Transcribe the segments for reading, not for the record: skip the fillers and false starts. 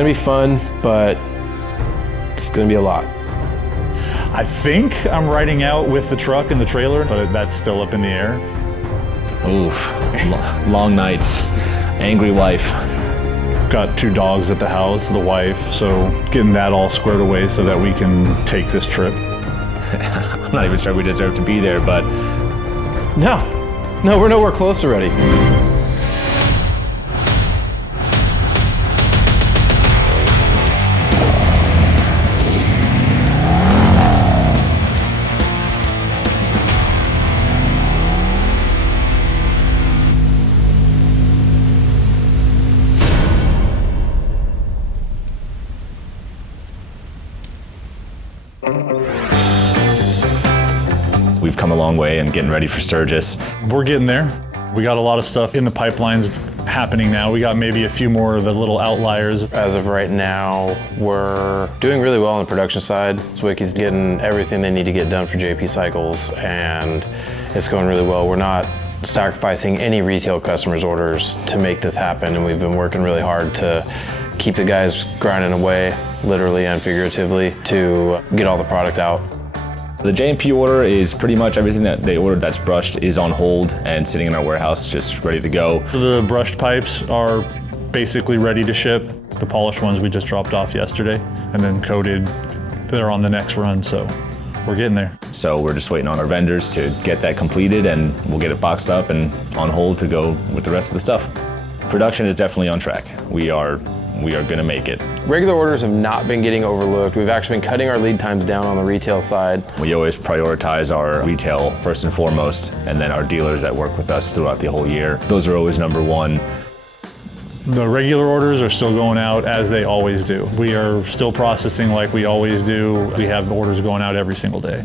gonna be fun, but it's gonna be a lot. I think I'm riding out with the truck and the trailer, but that's still up in the air. Oof, long nights, angry wife. Got 2 dogs at the house, the wife, so getting that all squared away so that we can take this trip. I'm not even sure we deserve to be there, but No, we're nowhere close to ready. we've come a long way and getting ready for Sturgis. We're getting there. We got a lot of stuff in the pipelines happening now. We got maybe a few more of the little outliers. As of right now, we're doing really well on the production side. Sawicki's getting everything they need to get done for J&P Cycles, and it's going really well. We're not sacrificing any retail customers' orders to make this happen, and we've been working really hard to keep the guys grinding away, literally and figuratively, to get all the product out. The J&P order is pretty much everything that they ordered that's brushed is on hold and sitting in our warehouse just ready to go. The brushed pipes are basically ready to ship. The polished ones we just dropped off yesterday, and then coated, they're on the next run, so we're getting there. So we're just waiting on our vendors to get that completed, and we'll get it boxed up and on hold to go with the rest of the stuff. Production is definitely on track. We are gonna make it. Regular orders have not been getting overlooked. We've actually been cutting our lead times down on the retail side. We always prioritize our retail first and foremost, and then our dealers that work with us throughout the whole year. Those are always number one. The regular orders are still going out as they always do. We are still processing like we always do. We have orders going out every single day.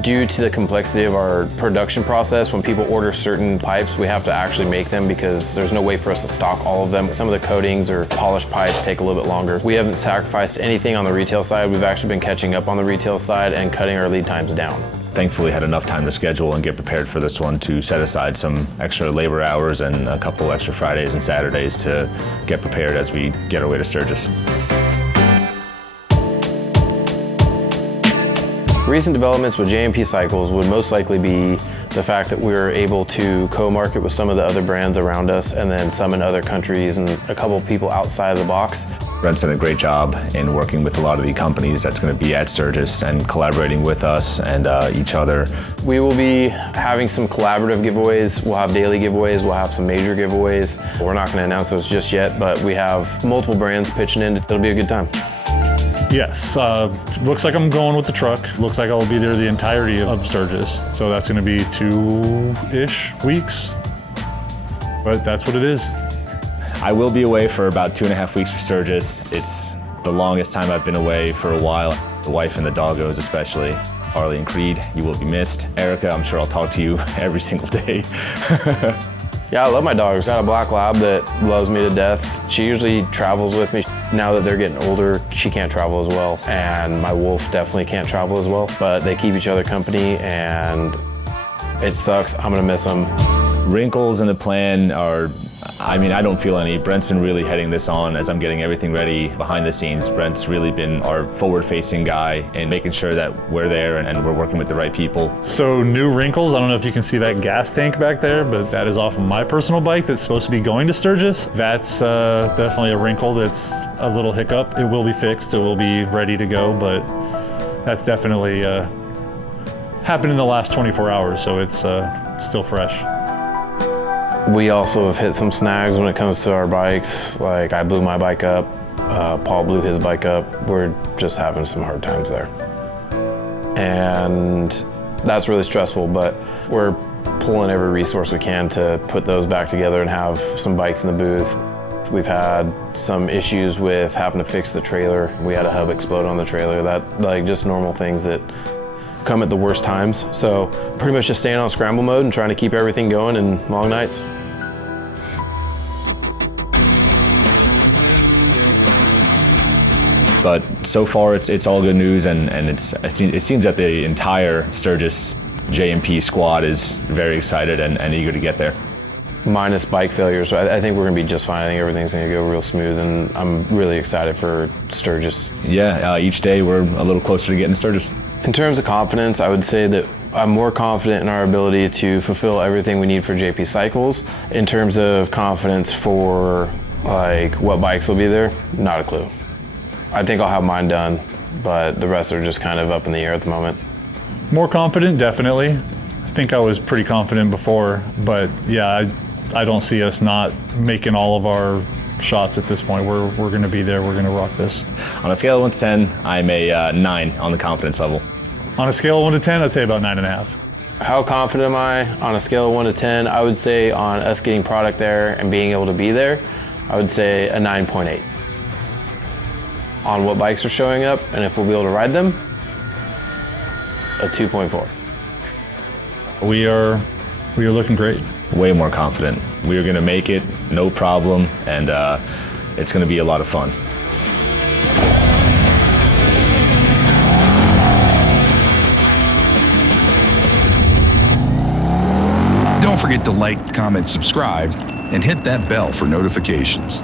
Due to the complexity of our production process, when people order certain pipes, we have to actually make them because there's no way for us to stock all of them. Some of the coatings or polished pipes take a little bit longer. We haven't sacrificed anything on the retail side. We've actually been catching up on the retail side and cutting our lead times down. Thankfully had enough time to schedule and get prepared for this one to set aside some extra labor hours and a couple extra Fridays and Saturdays to get prepared as we get our way to Sturgis. Recent developments with J&P Cycles would most likely be the fact that we're able to co-market with some of the other brands around us, and then some in other countries and a couple of people outside of the box. Brent's done a great job in working with a lot of the companies that's going to be at Sturgis and collaborating with us and each other. We will be having some collaborative giveaways. We'll have daily giveaways. We'll have some major giveaways. We're not going to announce those just yet, but we have multiple brands pitching in. It'll be a good time. Yes, looks like I'm going with the truck. Looks like I'll be there the entirety of Sturgis. So that's gonna be 2-ish weeks, but that's what it is. I will be away for about 2.5 weeks for Sturgis. It's the longest time I've been away for a while. The wife and the doggos especially. Harley and Creed, you will be missed. Erica, I'm sure I'll talk to you every single day. Yeah, I love my dogs. Got a black lab that loves me to death. She usually travels with me. Now that they're getting older, she can't travel as well. And my wolf definitely can't travel as well, but they keep each other company, and it sucks. I'm gonna miss them. Wrinkles in the plan are, I mean, I don't feel any. Brent's been really heading this on as I'm getting everything ready behind the scenes. Brent's really been our forward-facing guy and making sure that we're there and we're working with the right people. So new Wrinkles, I don't know if you can see that gas tank back there, but that is off of my personal bike that's supposed to be going to Sturgis. That's definitely a wrinkle that's a little hiccup. It will be fixed, it will be ready to go, but that's definitely happened in the last 24 hours, so it's still fresh. We also have hit some snags when it comes to our bikes. Like, I blew my bike up, Paul blew his bike up. We're just having some hard times there. And that's really stressful, but we're pulling every resource we can to put those back together and have some bikes in the booth. We've had some issues with having to fix the trailer. We had a hub explode on the trailer. That, like, just normal things that come at the worst times. So pretty much just staying on scramble mode and trying to keep everything going in long nights. But so far it's all good news, and it seems that the entire Sturgis J&P squad is very excited and eager to get there. minus bike failures. So I think we're gonna be just fine. I think everything's gonna go real smooth, and I'm really excited for Sturgis. Yeah, each day we're a little closer to getting to Sturgis. In terms of confidence, I would say that I'm more confident in our ability to fulfill everything we need for J&P Cycles. In terms of confidence for like what bikes will be there, not a clue. I think I'll have mine done, but the rest are just kind of up in the air at the moment. More confident, definitely. I think I was pretty confident before, but yeah, I don't see us not making all of our shots at this point. We're going to be there. We're going to rock this. On a scale of 1 to 10, I'm a 9 on the confidence level. On a scale of 1 to 10, I'd say about 9.5. How confident am I? On a scale of 1 to 10, I would say on us getting product there and being able to be there, I would say a 9.8. On what bikes are showing up and if we'll be able to ride them, a 2.4. We are looking great. Way more confident. We are going to make it, no problem, and it's going to be a lot of fun. Don't forget to like, comment, subscribe, and hit that bell for notifications.